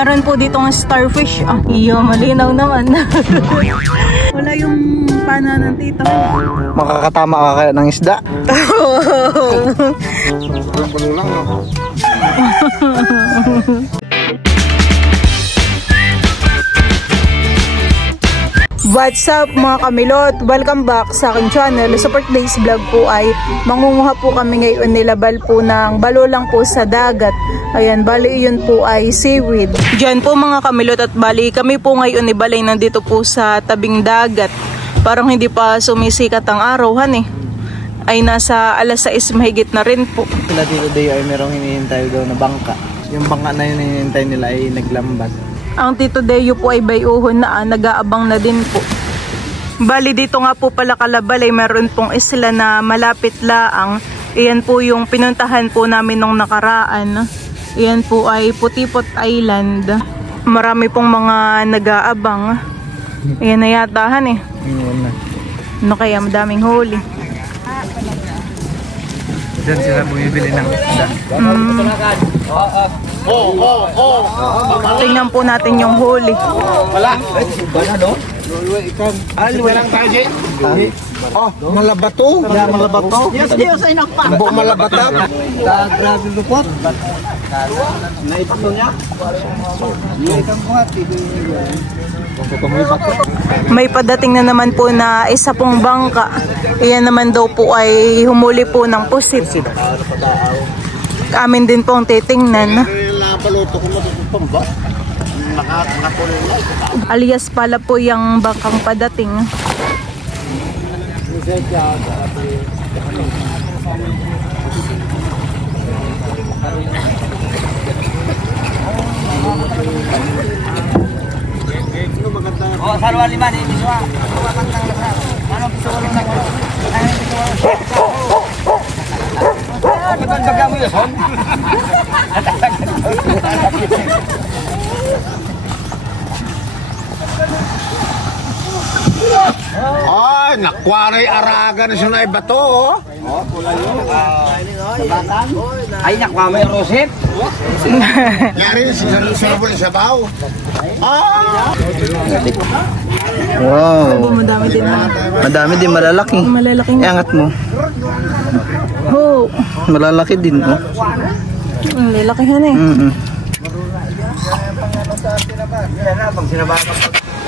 Meron po dito ng starfish. Ah, iyo, malinaw naman. Wala yung pana ng tito. Makakatama ka kaya ng isda? What's up mga kamilot? Welcome back sa aking channel. Sa today's vlog po ay mangunguha po kami ngayon nilabal po ng balolang po sa dagat. Ayan, bali yun po ay seaweed. Diyan po mga kamilot at bali kami po ngayon ni balay nandito po sa tabing dagat. Parang hindi pa sumisikat ang araw han eh. Ay nasa alas 6 mahigit na rin po. Sila dito day ay merong hinihintay daw na bangka. Yung bangka na yun hinihintay nila ay naglambat. Ang Tito Deo po ay bayuhon na nag-aabang na din po. Bali dito nga po pala Kalabalay, meron pong isla na malapit laang. Iyan po yung pinuntahan po namin nung nakaraan. Iyan po ay Putipot Island. Marami pong mga nag-aabang. Iyan na yatahan eh. Ano kaya madaming huli. Diyan sila bumibili ng isda. Tingnan po natin yung huli. Wala. Wala do? Ikan. Walang tayo. Oh, malabato. Ya malabato. Yes, yes, ay nakpa. Bo malabata. Grabe lupot. Naipon niya. Ikan ko hati. May padating na naman po na isa pong bangka. Iyan naman daw po ay humuli po ng pusit. Amin din pong titingnan. Alias pala po yung bangkang padating. Oh, sarwa lima ni Miswa. Ano piso walo na ko? Ano piso walo? Ano kan baga mo yun? Ay, nakwaray aragan siya na ibato, oh. Oh, pula yun. Ay, nakwa mo yung rosit. Yari, sinabol sa baw. Ah! Wow. Madami din na. Madami din, malalaki. Malalaki na. Iangat mo. Oh. Malalaki din, oh. Lalakihan eh.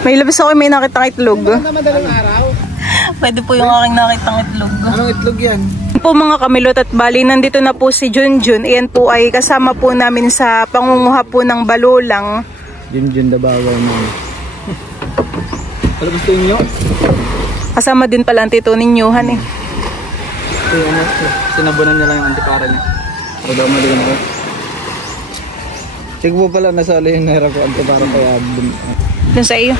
May labis ako, may nakitang itlog. Pwede po yung aking nakitang itlog. Anong itlog yan? Po mga kamilot at bali, nandito na po si Junjun. Iyan po ay kasama po namin sa pangunguha po ng balolang. Junjun dabawan mo. Ano gusto niyo? Kasama din pala ang tito ninyohan eh. Sinabunan niya lang yung antipara niya. O daw maliwan ako. Check mo pala nasa alin na hirap ko antipara kaya Dun sa iyo.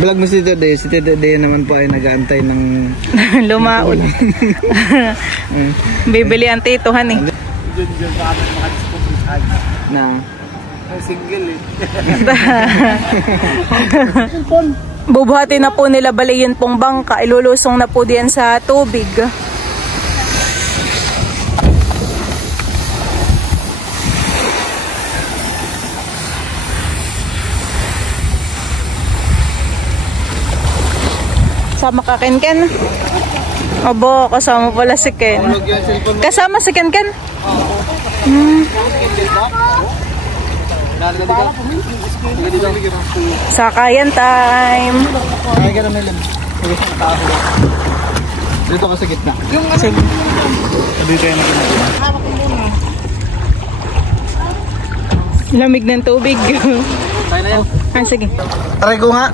Vlog mo si Tete. Si Tete naman po ay nag-aantay ng lumaon. Bibili ang titohan eh. Na single eh. Bubuhati na po nila balayin pong bangka. Ilulusong na po diyan sa tubig. Sama ka Ken? Abo, kasama pala si Ken. Kasama si Ken? Sakayan time. Dito ka sa gitna. Sige. Sabi kayo na gitna. Lamig ng tubig. Tayo na yun. Ah, sige. Try ko nga.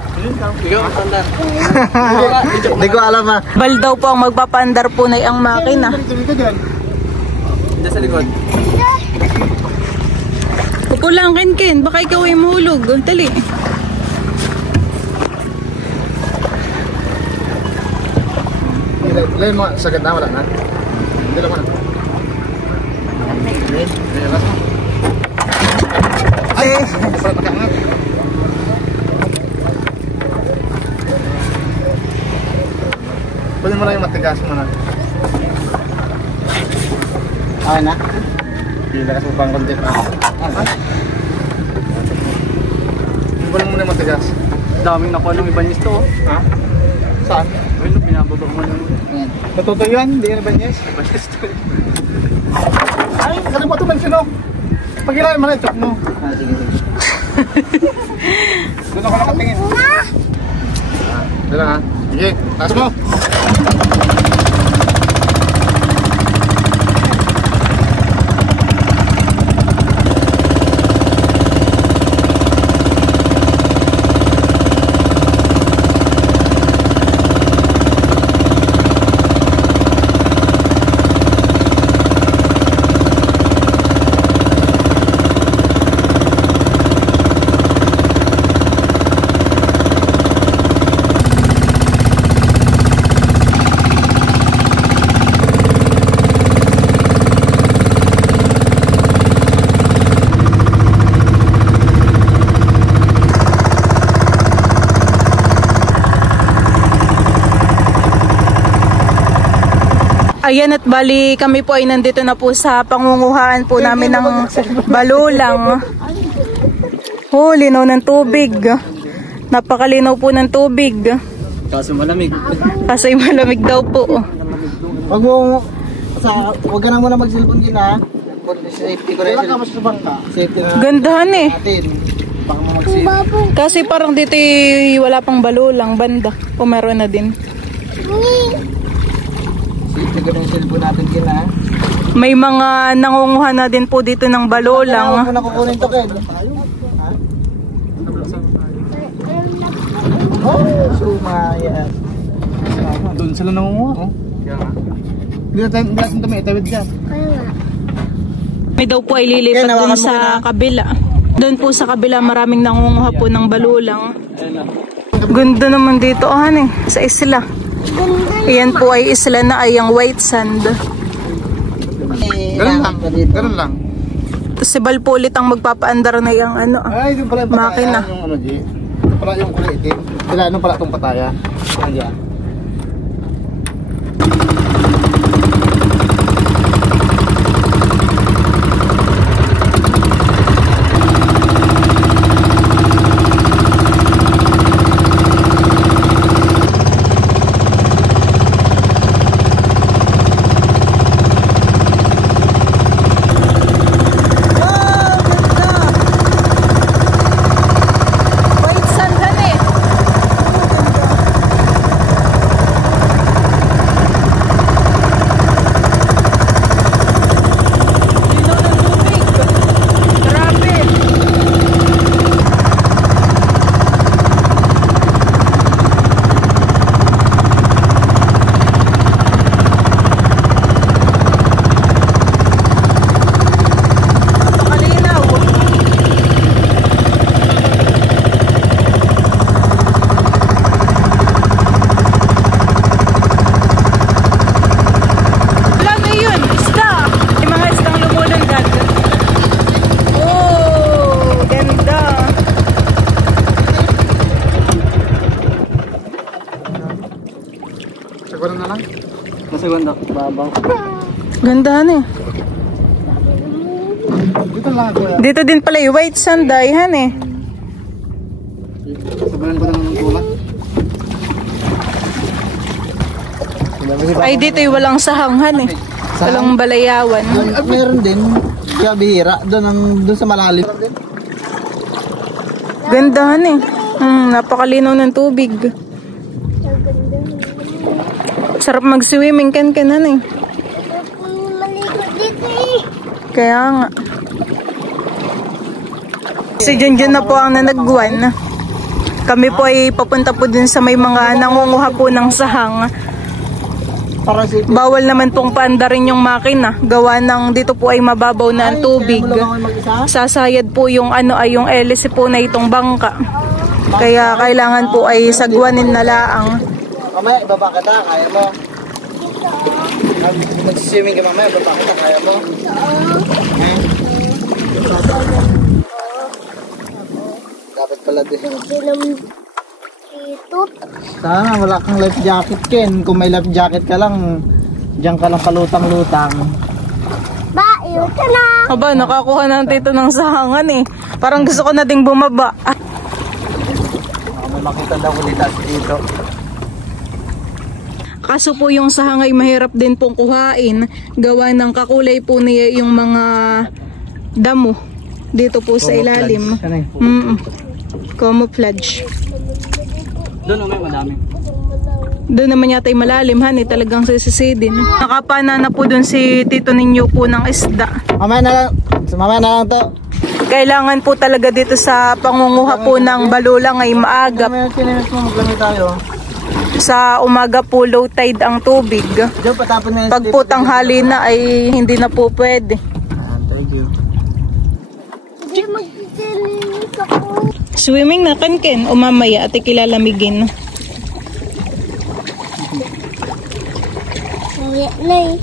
Hindi ko alam ha. Bal daw po ang magpapandar po na ang makina. Diyan sa likod. Upo lang Ken. Baka ikaw ay mahulog. Dali. Ilayin mo sa ganda, wala na. Hindi lang mo na. Ay! Pwede mo lang yung matigas mo na. Okay na? Hindi na kasi upang konti pa. Babalik mo na yung matigas. Daming nakuha ng iba nisto. Ha? Saan? Ayun, pinababa mo lang. Totoo yan, hindi yan Banyes. Iba nisto. Ay, kalimutan mo sino. Pagkirain mo na ito, no? Ah, sige. Doon ako nakatingin. Doon lang ha. Sige, taas mo. Ayan, at bali kami po ay nandito na po sa pangunguhaan po namin ng balulang. Oh, linaw ng tubig. Napakalinaw po ng tubig. Kaso malamig. Kasi malamig daw po. Huwag ka na muna mag-cellphone kina. Safety ko rin. Kailan ka mas subang ka? Safety na Gandahan eh. natin. Baka mo mag-safety. Kasi parang dito wala pang balulang banda. O meron na din. Safety ko rin yung cellphone natin kina. May mga nangunguha na din po dito ng balulang. Huwag mo na kukunin to, Ken. Oh, sumaya. Doon sila nangunguha. Oh. Hindi natin ito may itawid dyan. May daw po ay lilipat dun sa kabila. Doon po sa kabila maraming nangunguha po ng balulang. Ganda naman dito, han eh, sa isla. Ayan po ay isla na ay ang white sand. Ganun lang. Ganun lang. Si Bal po ulit ang magpapaandar na yung ano, Ay, doon pala yung pataya. makina. Yung ano, G. Doon pala yung kulay itim. Sila, ano pala itong pataya? Ayan. White sand han eh. Linaw ng tubig. Grabe. Napakalinaw. Alam mo yun, isda. May mga isdang lumulundag. Oh, ganda. Siguro na lang. Masaganda. Babaw. Gandahan eh. Dito lang ako. Dito din pala yung white sand ay han eh. Sabalan ko ng tulak. Ay dito yung walang sahanghan eh. Walang balayawan. Meron din. Kaya bihira. Doon sa malalim. Gandahan eh. Napakalinaw ng tubig. Sarap mag-swimming kan-kanan eh. Malikot dito eh. Kaya nga. Si Junjun na po ang nanagwan. Kami po ay papunta po dun sa may mga nangunguha po ng sahang. Para si Bawal naman pong paandarin yung makina. Gawa ng dito po ay mababaw na ang tubig. Sasayad po yung ano ay yung hélice po na itong bangka. Kaya kailangan po ay sagwanin na laang. mamaya ibaba kita, kaya mo. Mag-swimming ka mamaya, ibaba kita, kaya mo. Dapat pala din. Sana wala kang life jacket, Ken. Kung may life jacket ka lang, diyan ka lang palutang-lutang. Ba, yun ka na. Aba, nakakuha na dito ng sahangan eh. Parang gusto ko na ding bumaba. makita daw ko dito. Kaso po yung sahang ay mahirap din pong kuhain. Gawa ng kakulay po niya yung mga damo. Dito po sa ilalim. Camouflage. Doon may madami. Doon naman yata yung malalim, honey. Talagang sisisidin. Nakapana na po doon si tito ninyo po ng isda. Mamaya na lang to. Kailangan po talaga dito sa pangunguha po ng balulang ay maaga. Kinimis mo, maglamit tayo. Sa umaga po low tide ang tubig. Pag po tanghali na ay hindi na po pwede. Thank you. Hindi magkikilinis ako. Swimming na kanken o mamaya at ikilalamigin. Uwi na eh.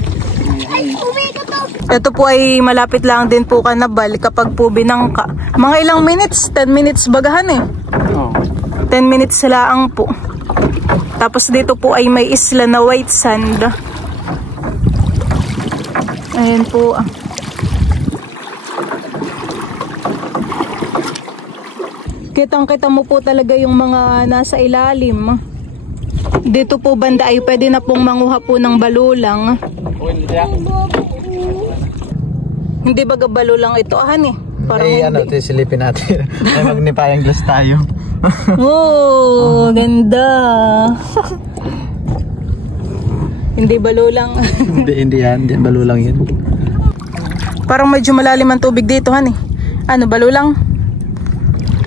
Ay, uwi ka to. Ito po ay malapit lang din po Kanabal kapag po binangka. Mga ilang minutes? 10 minutes bagahan eh. 10 minutes laang po. Tapos dito po ay may isla na white sand. Ayan po. Kitang-kita mo po talaga yung mga nasa ilalim. Dito po banda ay pwede na pong manguha po ng balulang. Hindi baga balulang ito eh. Parang silipin natin. May magnifying glass tayo. Oh, ganda. Hindi balulang. hindi yan, balulang yun. Parang medyo malalim ang tubig dito, honey. Ano, balulang?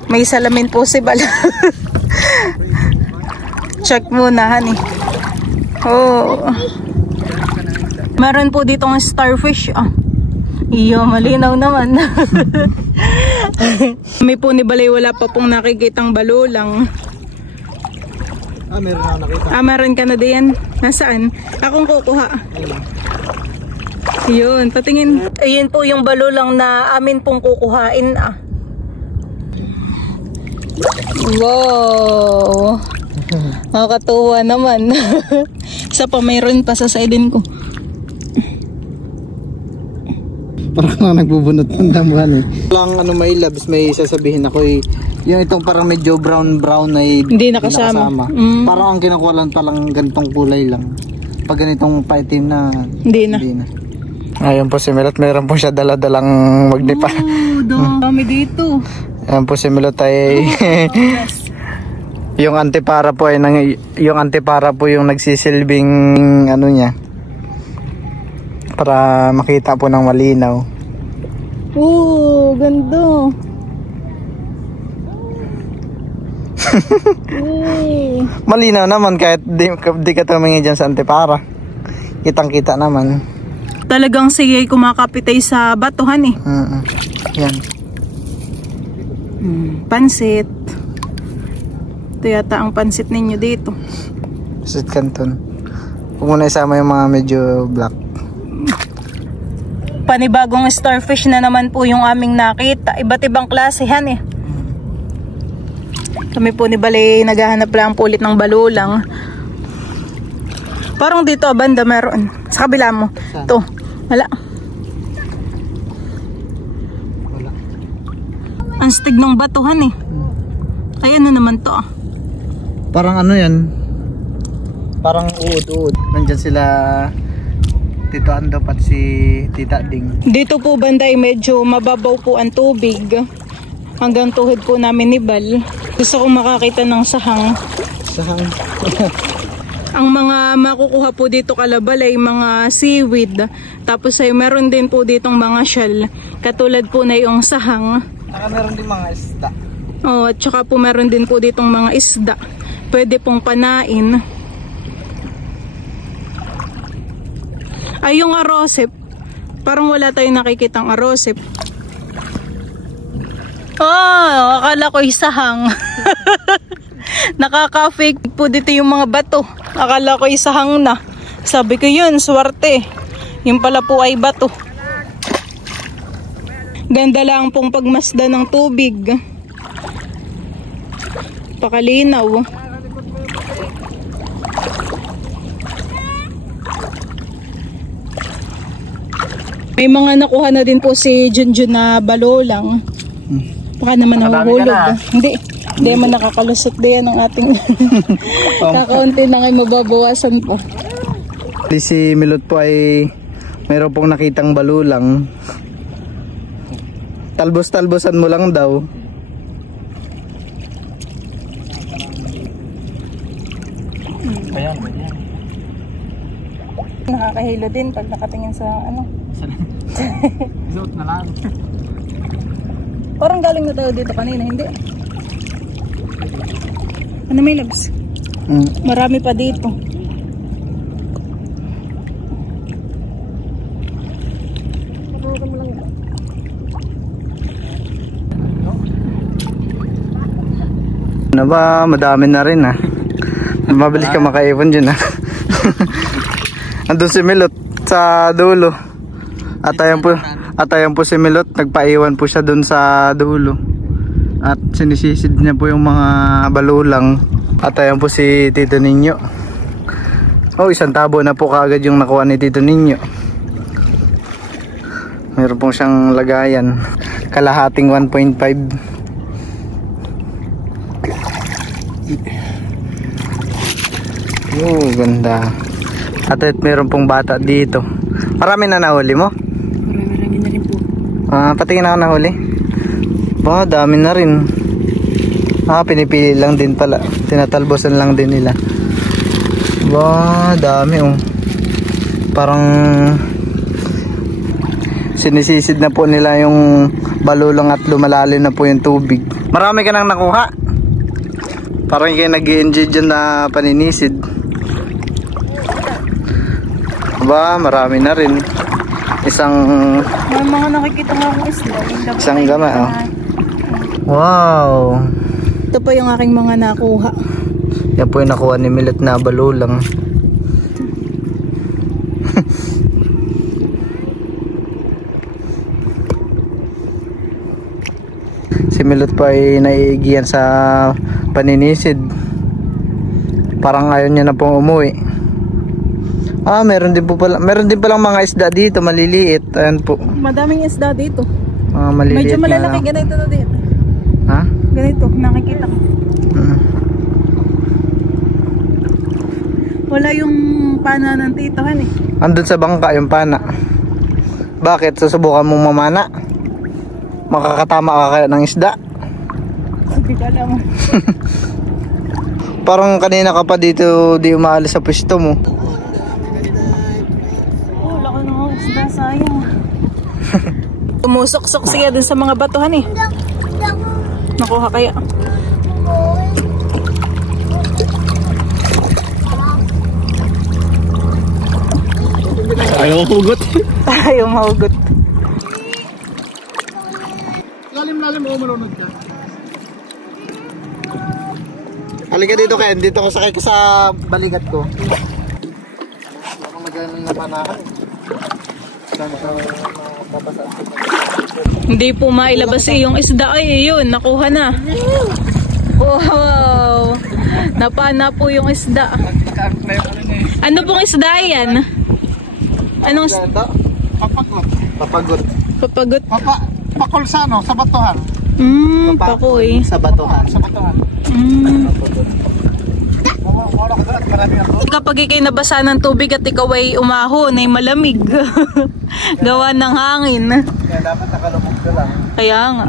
May salamin possible. Check muna, honey. Oh. Meron po ditong starfish. Iyo, malinaw naman. May po ni Balay wala pa pong nakikitang balulang. Meron na nakita. Meron ka na din. Nasaan? Akong kukuha. Yun, patingin. Ayun po yung balulang na amin pong kukuhain. Wow. Nakakatuwa naman. Isa pa mayroon pa sa sidin ko. Parang nagbubunot ng damuhan eh. Lang may labs, may sasabihin ako yung itong parang medyo brown ay hindi nakasama. Parang ang kinukuha lang palang ganitong kulay lang. Pag ganitong paitim na hindi na. Ayun po si Milot, meron po siya dala-dalang magnipa. Dami dito. Ayun po si Milot ay yung antipara po yung nagsisilbing niya. Para makita po ng malinaw. Oh, ganda. Malinaw naman kahit di ka tumingin dyan sa antipara. Kitang-kita naman. Talagang sige kumakapitay sa batuhan eh. Yan. Pansit. Ito yata ang pansit ninyo dito. Pansit Canton. Huwag muna isama yung mga medyo black. Panibagong starfish na naman po yung aming nakita. Iba't ibang klasehan eh. Kami po ni Balay naghahanap lang po ulit ng balulang. Parang dito banda meron. Sa kabila mo. Ito. Wala. Ang stig ng batuhan eh. Ay ano naman to Parang yan. Parang uod-uod. Nandyan sila Tito Andop at si Tita Ding. Dito po banda ay medyo mababaw po ang tubig. Hanggang tuhod po namin ni Bal. Gusto kong makakita ng sahang. Ang mga makukuha po dito Kalabal ay mga seaweed. Tapos ay meron din po ditong mga shell. Katulad po na yung sahang. Meron din mga isda. At saka po meron din po ditong mga isda. Pwede pong panain. Ay yung arosep. Parang wala tayong nakikitang arosep. Akala ko isahang. Nakaka-fake po dito yung mga bato. Akala ko isahang na. Sabi ko yun, swerte. Yung pala po ay bato. Ganda lang pong pagmasda ng tubig. Pakalinaw. May mga nakuha na din po si Junjun na balulang. Baka naman nahuhulog. Hindi. Hindi man nakakalusot din ang ating kakaunti na ngayon mababawasan pa. Si Milot po ay mayroon pong nakitang balulang. Talbos-talbosan mo lang daw. Nakakahilo din pag nakatingin sa ano. Suot na lang. Parang galing na tayo dito kanina, hindi? Ano may labs? Marami pa dito. Ano ba? Madami na rin ha. Mabilis ka makaipon dyan ha. Andun si Milot sa dulo. At ayan po si Milot. Nagpaiwan po siya dun sa dulo. At sinisisid niya po yung mga balulang. At ayan po si Tito Ninyo. Oh, isang tabo na po kaagad yung nakuha ni Tito Ninyo. Meron pong siyang lagayan. Kalahating 1.5. Oh, ganda. At meron pong bata dito. Marami na nahuli mo? Marami na rin po. Patingin ako nahuli. Ba, dami na rin. Pinipili lang din pala. Tinatalbosan lang din nila. Ba, dami oh. Parang sinisisid na po nila yung balulang at lumalalim na po yung tubig. Marami ka nang nakuha. Parang kayo nag-i-enjoy dyan na paninisid. Ba, marami na rin. May mga nakikita nga akong isla. Isang gama oh. Wow. Ito po yung aking mga nakuha. Yan po yung nakuha ni Milot na balulang. Si Milot pa ay naiigiyan sa paninisid. Parang ayaw niya na pong umuwi. Meron din palang mga isda dito, maliliit. Ayan po. Madaming isda dito. Maliliit. Medyo malalaki ganito na dito. Ha? Ganito, nakikita ko. Wala yung pana ng titohan eh. Andun sa bangka yung pana. Bakit? Susubukan mong mamana? Makakatama ka kaya ng isda? Hindi ka alam. Parang kanina ka pa dito di umaalis sa pwesto mo. Laki ng isda, sayang. Tumusok-sok siya dun sa mga batuhan eh. Nakuha kaya. Ayaw hugot. Ayaw mahugot. Lalim-lalim mo, malunod ka. Halika dito Ken, dito ko sakay ko sa balikat ko. Ako magaling na panakan. Hindi po mailabas yung isda. Ay, yun, nakuha na. Wow! Napana po yung isda. Ano pong isda yan? Anong isda? Papagot. Papagot. Papagot? Pakol sa ano? Sa batuhan. Pakoy. Sa batuhan. Sa batuhan. Kapag ikay nabasa ng tubig at ikaw ay umahon, ay malamig. Gawa ng hangin. Kaya dapat nakalubog ka lang. Kaya nga.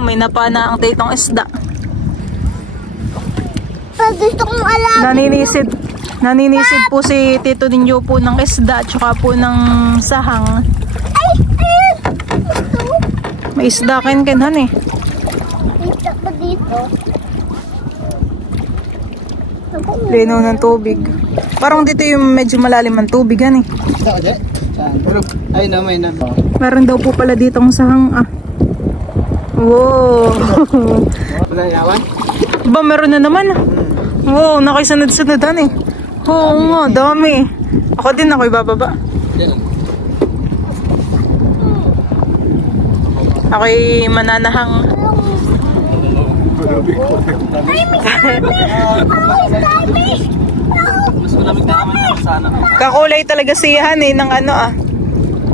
May napana ang titong isda. Gusto kong alam. Naninisid po si Tito Ninyo po ng isda at saka po ng sahang. Ay! Ayun! May isda ken-kenhan eh. Isda pa dito. Lino ng tubig. Parang dito yung medyo malalim ang tubig yan eh. Ay na, may na. Meron daw po pala ditong sahang Wow! Wala yawan? Ba, meron na naman. Wow, nakaisunod-sunodan eh. Oo nga, dami. Ako din, ako'y bababa. Ako'y mananahang. Ay, may dami! Mas malamig na naman yung sana. Kakulay talaga siyahan eh, ng ano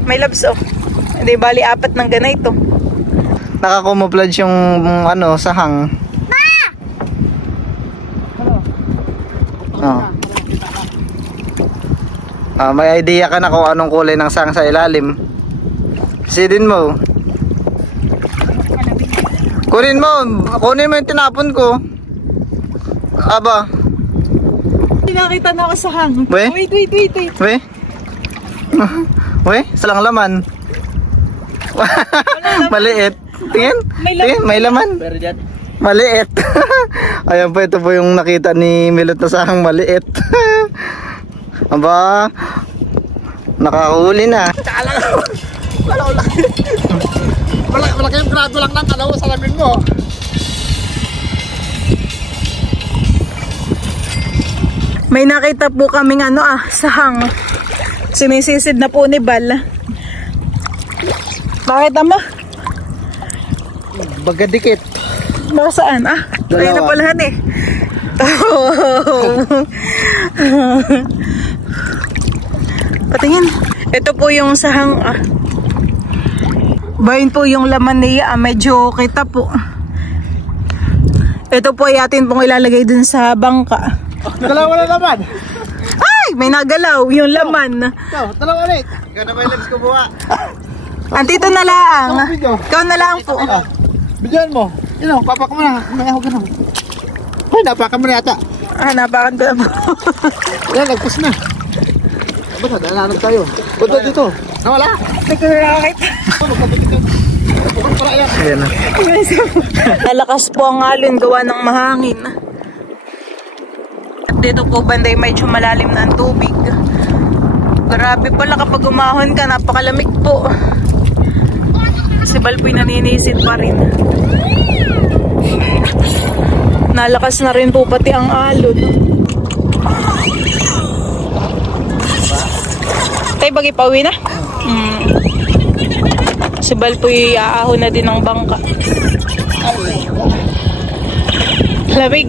May labs Hindi, bali 4 ng ganito. Nakakumupladge yung ano, sahang. Oh. May idea ka na kung anong kulay ng sahang sa ilalim. Sidin mo. Kunin mo yung tinapon ko. Aba. Nakita na ako sa hang. We? Wait. We? We? Salang laman. Maliit. Tingin? Tingin, may laman. Maliit. Ayan po, ito po yung nakita ni Milot na sahang maliit. Aba. Nakahuli na. Malaki yung grado lang ng kalaw sa lamin mo. May nakita po kaming sahang. Sinisisid na po ni Bal. Nakita mo? Bagadikit. Baka saan? Ayun na palahan eh. Patingin. Ito po yung sahang. Bayan po yung laman niya. Medyo kita po. Ito po ay atin pong ilalagay dun sa bangka. Dalawa na naman. Ay! May nagalaw yung laman. Dalawa ulit. Ikaw na may lens ko buha. Antito na lang. Ikaw na lang po. Bigyan mo. Papak mo na. May ako ganun. Ay, napakan mo na yata. Napakan ko na po. Yan, nagpus na. Ba't nalanan tayo? Ba't dito? Nawala? Nagkakakit. Ayan na. Nalakas po ang alon gawa ng mahangin. Dito po banday medyo malalim na ang tubig. Grabe pala kapag umahon ka, napakalamig po. Si Bal po'y naninisid pa rin. Nalakas na rin po pati ang alon. Tay, bagi pauwi na? Si Bal po'y aahon na din ng bangka. Lamig.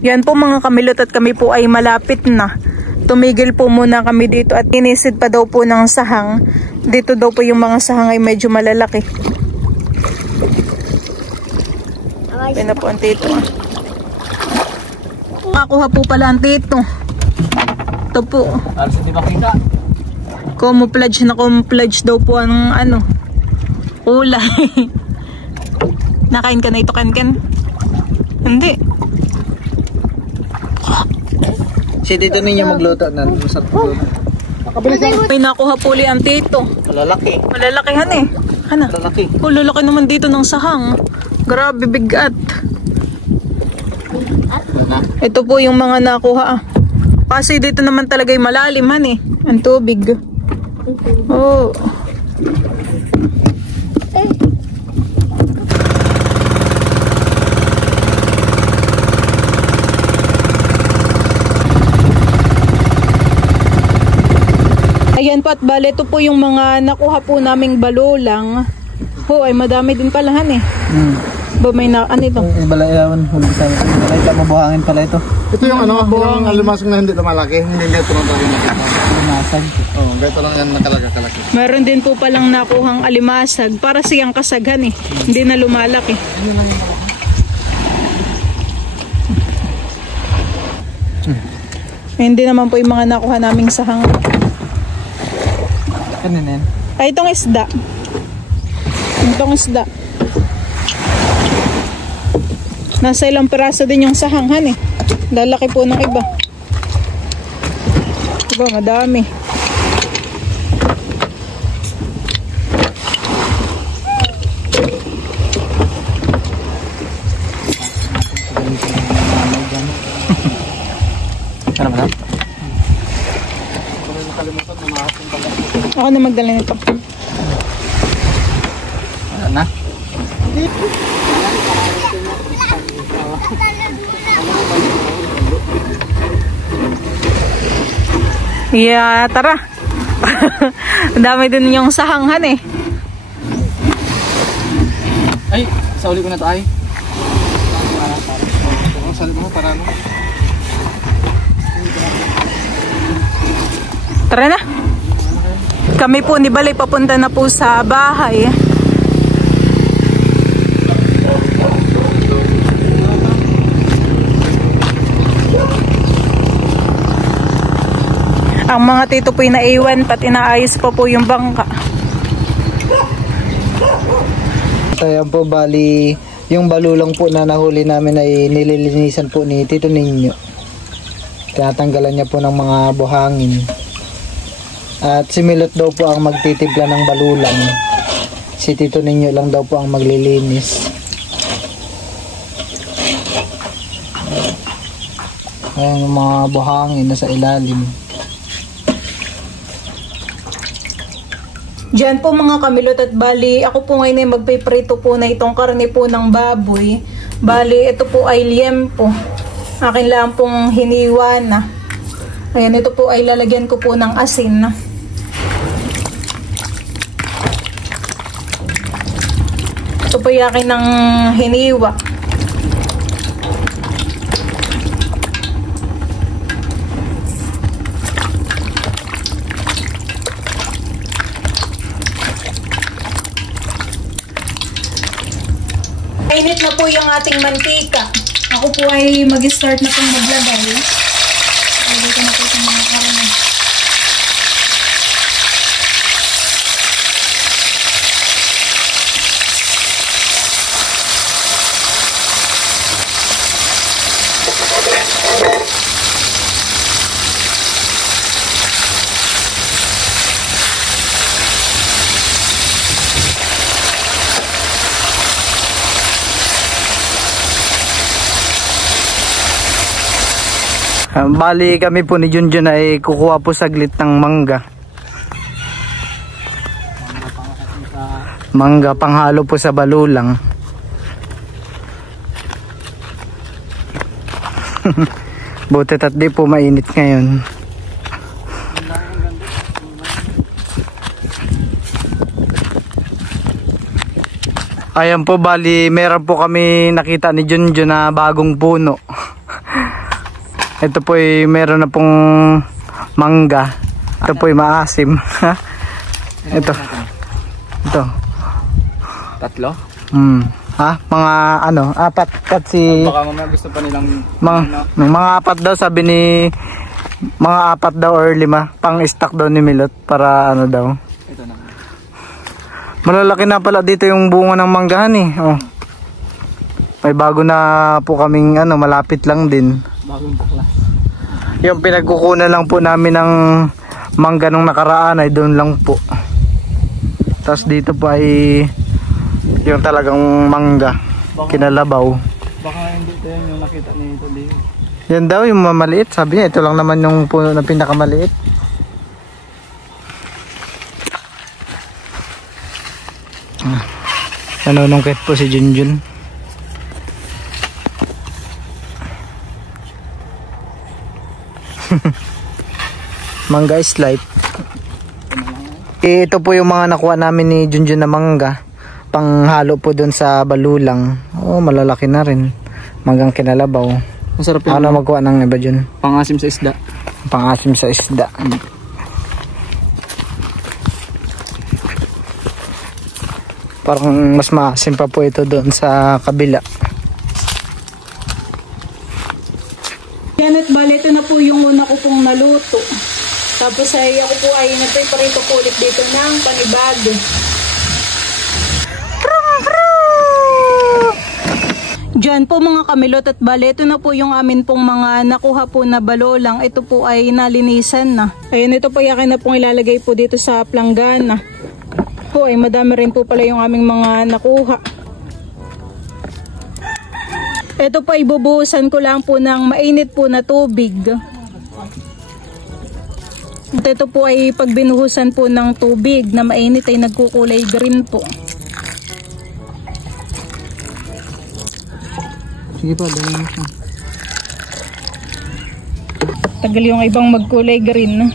Yan po mga kamilot, at kami po ay malapit na. Tumigil po muna kami dito at inisid pa daw po ng sahang. Dito daw po yung mga sahang ay medyo malalaki. Ay na po ang tito. Nakuha po pala ang tito. Ito po. Camouflage daw po ang kulay. Nakain ka na ito, Ken? Hindi. Si dito ninyo magluto na. May nakuha po li ang tito. Malalaki. Malalakihan eh. Malalaki. Lalaki naman dito ng sahang. Grabe, bigat. Ito po yung mga nakuha. Kasi dito naman talaga yung malalim ang tubig. Oh. Ayan po, at bale, ito po yung mga nakuha po naming balulang. Ay madami din pala Ba may ito? Balayawan. Balay mabuhangin pala ito. Ito yung yung alimasong na hindi lumalaki. Hindi ito lang tayo nakita. Alimasag. Oo, ito lang yan nakalaki. Meron din po palang nakuhang alimasag. Para siyang kasaghan Hindi na lumalaki. Hindi naman po yung mga nakuha naming sahang. Kanina yan? Ay, itong isda. Nasa ilang piraso din yung sahanghan Lalaki po ng iba. Diba, madami. Ano ba? Ako na magdala nito. Ano na? Yeah, tara. Dami din yung sahanghan Sa uli ko na to ay. Saan mo para ano? Tara na. Kami po ni Balay papunta na po sa bahay. Ang mga tito po naiwan, pati inaayos pa po yung bangka. Ayan po, bali, yung balulang po na nahuli namin ay nililinisan po ni Tito Ninyo. Tinatanggalan niya po ng mga buhangin. At si Milot daw po ang magtitimpla ng balulang. Si Tito Ninyo lang daw po ang maglilinis. Ayan yung mga buhangin na sa ilalim. Diyan po mga kamilot at bali, ako po ngayon ay magpiprito po na itong karne po ng baboy. Bali, ito po ay liempo. Akin lang pong hiniwa na. Ayan, ito po ay lalagyan ko po ng asin. Ito po ay akin ng hiniwa. Init na po yung ating mantika. Ako po ay mag-start na pong maglagay. Lagay ko na po sa mga karne. Bali kami po ni Junjun ay kukuha po saglit ng mangga. Mangga panghalo po sa balulang. Butit at di po mainit ngayon. Ayan po, bali meron po kami nakita ni Junjun na bagong puno. Ito po ay meron na pong mangga. Ito po ay maasim. Ito. Tatlo? Ha? Mga ano, apat si Baka mamaya gusto pa nilang mga apat daw, sabi ni mga apat daw or 5 pang stock daw ni Milot para ano daw. Ito na. Malalaki na pala dito yung bunga ng manggahan eh. Oh. May bago na po kaming ano, malapit lang din. Bagong bakla. Yung pinagkukunan lang po namin ng mangga nung nakaraan ay doon lang po. Tapos dito po ay yung talagang mangga, kinalabaw. Baka hindi ito yung nakita ni Tolio. Yan daw yung mamaliit, sabi niya ito lang naman yung puno na pinakamaliit. Nanunungkit po si Junjun. Mangga is life. Ito po yung mga nakuha namin ni Junjun na mangga. Panghalo po dun sa balulang. Oh, malalaki na rin. Manggang kinalabaw. Masarap yung ano magkuha ng iba dyan? pangasim sa isda. Pangasim sa isda. Parang mas maasim pa po ito doon sa kabila. Yan at bali, ito na po yung una ko pong naluto. Tapos ay ako po ay nagpiparito po ulit dito ng panibago. Diyan po mga kamilot at bali, ito na po yung amin pong mga nakuha po na balolang. Ito po ay nalinisan na. Ayun, ito po yakin na pong ilalagay po dito sa planggana. Po ay madami rin po pala yung aming mga nakuha. Ito po ay bubuhusan ko lang po ng mainit po na tubig. At ito po ay pag binuhusan po ng tubig na mainit ay nagkukulay green po. Sige pa, dali mo siya. Tagal yung ibang magkulay green.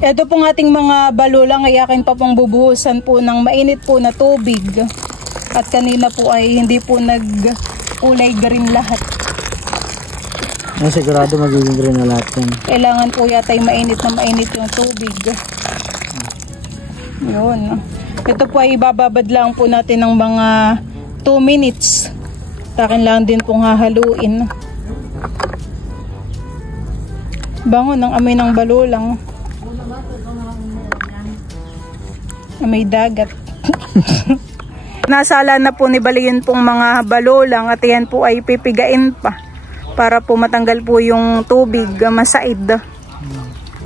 Ito pong ating mga balulang ay akin pa pong bubuhusan po ng mainit po na tubig. At kanina po ay hindi po nag-kulay green lahat. Sigurado magiging green na lahat yan. Kailangan po yata ay mainit na mainit yung tubig. Yun. Ito po ay ibababad lang po natin ng mga 2 minutes. Takin lang din pong hahaluin. Bango ng amoy ng balulang. Amoy dagat. Nasala na po ni Baliin pong mga balulang at yan po ay pipigain pa para po matanggal po yung tubig masaid.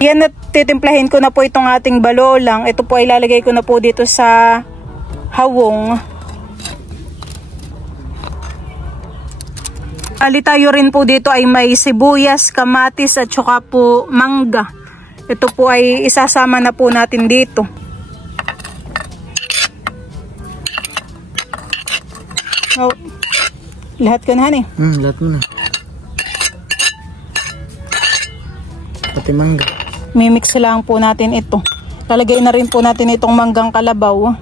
Yan at titimplahin ko na po itong ating balulang. Ito po ay lalagay ko na po dito sa hawong. Tayo rin po dito ay may sibuyas, kamatis at saka po mangga. Ito po ay isasama na po natin dito. Oh, lahat ka na han eh. Lahat mo na. Pati mangga. Mimix lang po natin ito. Lalagay na rin po natin itong manggang kalabaw.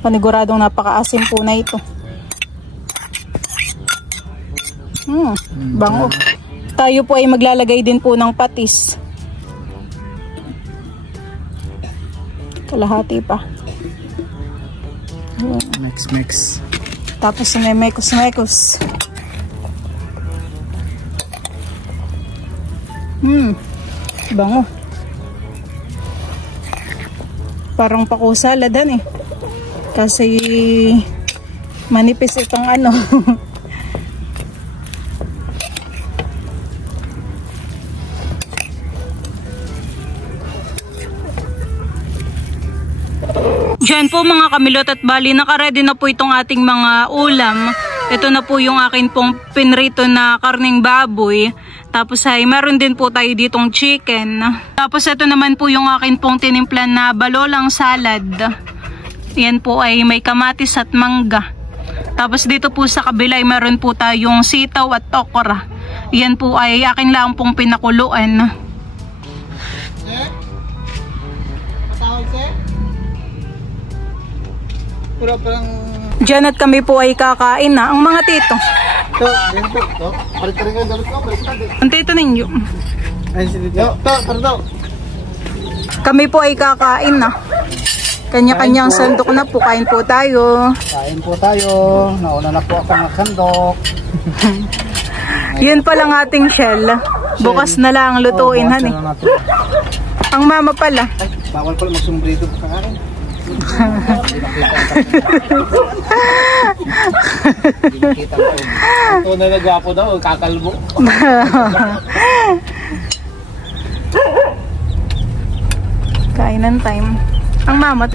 Paniguradong napakaasim po na ito. Bango. Tayo po ay maglalagay din po ng patis. Kalahati pa. Mix. Tapos may mekos. Bango. Parang pakusaladan eh. Kasi manipis itong ano. Diyan po mga kamilot at bali nakaready na po itong ating mga ulam. Ito na po yung akin pong pinrito na karning baboy. Tapos ay meron din po tayo ditong chicken. Tapos ito naman po yung akin pong tinimplan na balolang salad. Yan po ay may kamatis at mangga. Tapos dito po sa kabila ay meron po tayong sitaw at okra. Yan po ay akin lang pong pinakuluan. Diyan at kami po ay kakain na. Ang mga tito. Ang tito ninyo. Kami po ay kakain na. Kanya-kanyang sandok na po. Kain po tayo. Nauna na po ako magsandok. Yun palang ating shell. Bukas na lang lutuin han eh. Ang mama pala. Bawal pala magsumbrito po kakain. Ito na nagwapo daw, kakalbo. Kainan time. Ang mama.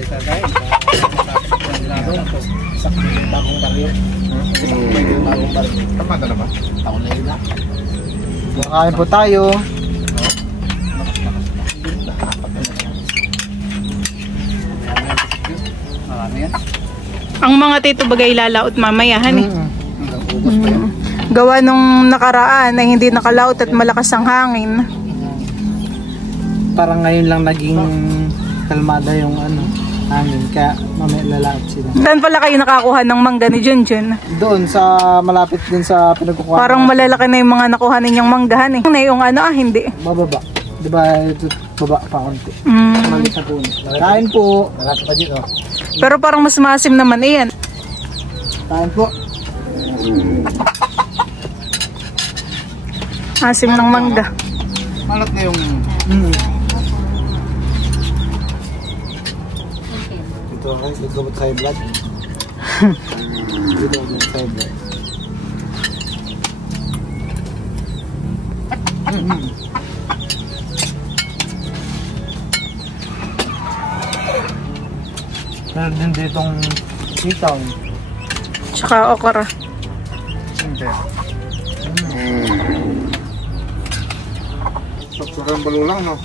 Kain po tayo. Ang mga tito bagay lalaot mamaya han eh. Gawa nung nakaraan ay hindi nakalaot at malakas ang hangin. Parang ngayon lang naging kalmada yung hangin, kaya mamaya lalaot sila. Saan pala kayo nakakuha ng mangga ni Junjun? Doon sa malapit din sa pinagkukuha. Parang malalaki na yung mga nakuha ninyong manggahan eh. Na yung hindi. Bababa. Diba ito baba pa konti. Malit sa puno. Kain po. Marami pa dito. Pero parang mas maasim naman iyan. Kain po. Asim ng mangga. Malat na yung... Ito ay gamot sa blood. Ito gamot sa blood. Meron din ditong sitaw. Tsaka okra. Hindi. Saksakan balulang, no?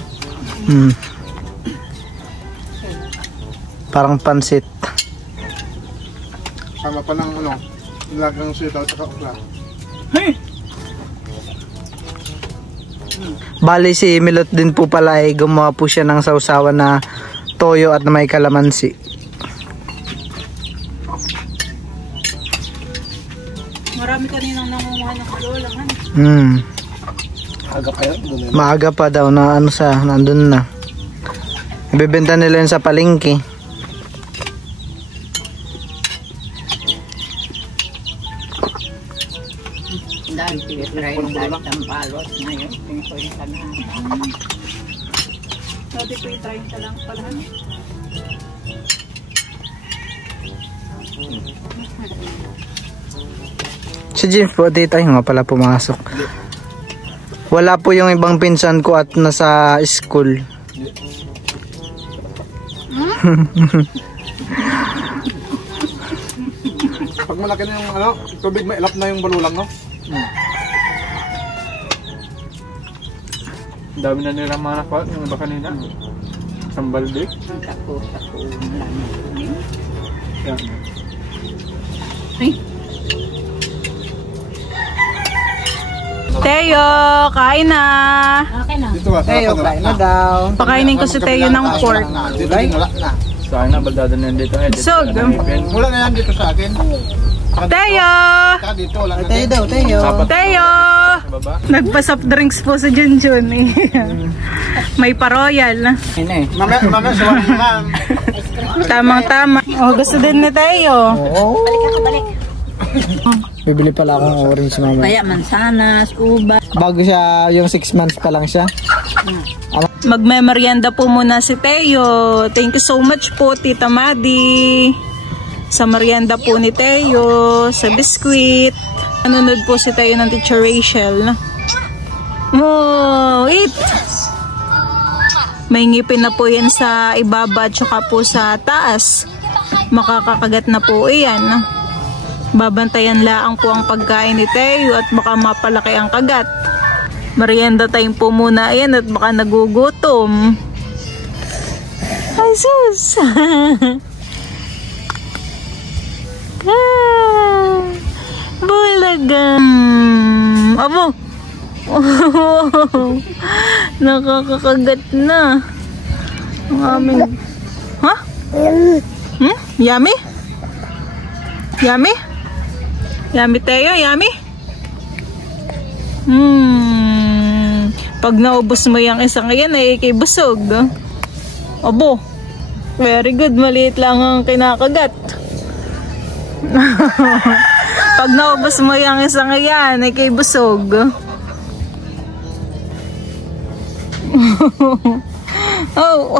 Parang pansit. Sama pa ng nilagang sitaw at okra. Hey! Bali si Milot din po pala ay gumawa po siya ng sausawan na toyo at na may kalamansi. Marami kaninang nangunguha ng kalolang. Maaga pa daw na ano sa nandun na. Ibebenta nila yun sa palengke. Dahil pinitry dahil tampalos ngayon. Pinitry ka na. Dati po i-try ka lang pala. Si James po, di tayo nga pala pumasok. Wala po yung ibang pinsan ko at nasa school. Pag malaki na yung ano, tubig may ilap na yung balulang, no? Dami na nila mga nakuha, yung iba kanina. Isang balde. Tako lang. Yan. Ay. Teo, kain na. Okay na. Dito ba? Teo, kain na daw. Pakainin ko si Teo ng pork. Dito din wala na. Sa akin na, baldado na yan dito. Sog. Wala na yan dito sa akin. Teo! Saka dito, wala na. Teo daw, Teo. Teo! Baba. Nagpa-soft drinks po sa Junjun eh. May pa-royal. Mamaya sa wala naman. Tamang-tama. Oh, gusto din ni Teo. Balik. Bibili pala akong orange mamaya. Kaya mansanas, uba. Bago siya, yung 6 months pa lang siya. Magmemeryenda po muna si Teo. Thank you so much po, Tita Madi. Sa merienda po ni Teo, sa biskwit. Nanonood po si Teo ng Teacher Rachel. Oh, eat! May ngipin na po yan sa ibaba at saka po sa taas. Makakakagat na po iyan. Babantayan laang po ang pagkain ni Teo at baka mapalaki ang kagat. Merienda time po muna ayan at baka nagugutom. Ay sus! Bulaga! Abo! Nakakakagat na. Ang aming... Ha? Yummy? Yummy? Yummy Teo? Yummy? Pag naubos mo yung isang yan ay ikibusog. Abo, very good. Maliit lang ang kinakagat. Pag naubos mo yung isang yan ay ikibusog. Oh.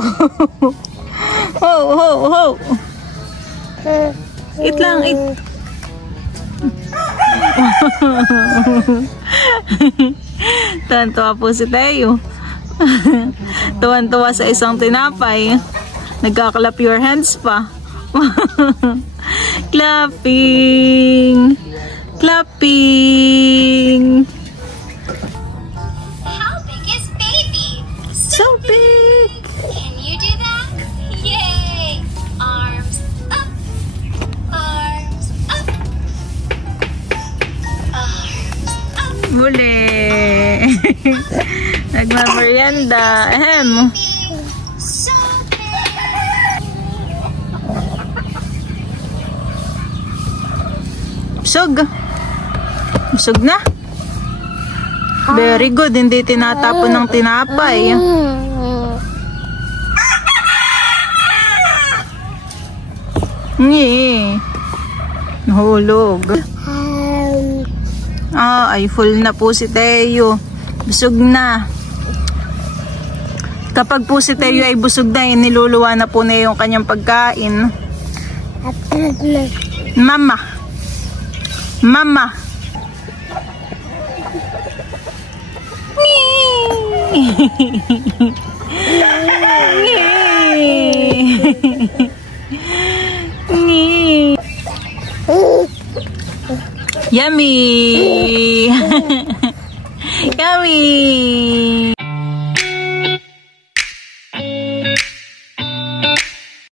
Oh. Eat lang, eat. Tuwan-tuwa po si Teo. Tuwan-tuwa sa isang tinapay. Nagka-clap your hands pa. Clapping. Clapping. How big is baby? So big. Can you do that? Yay! Arms up. Arms up. Arms up. Muli. Nagmamerienda. Ahem. So big. Busog. Busog na. Very good. Hindi tinatapon ng tinapay. Nye. Nahulog. Ay full na po si Teo. Busog na. Kapag po si Teo ay busog na, niluluwa na po na yung kanyang pagkain. Mama. Mama. Yummy. Yummy.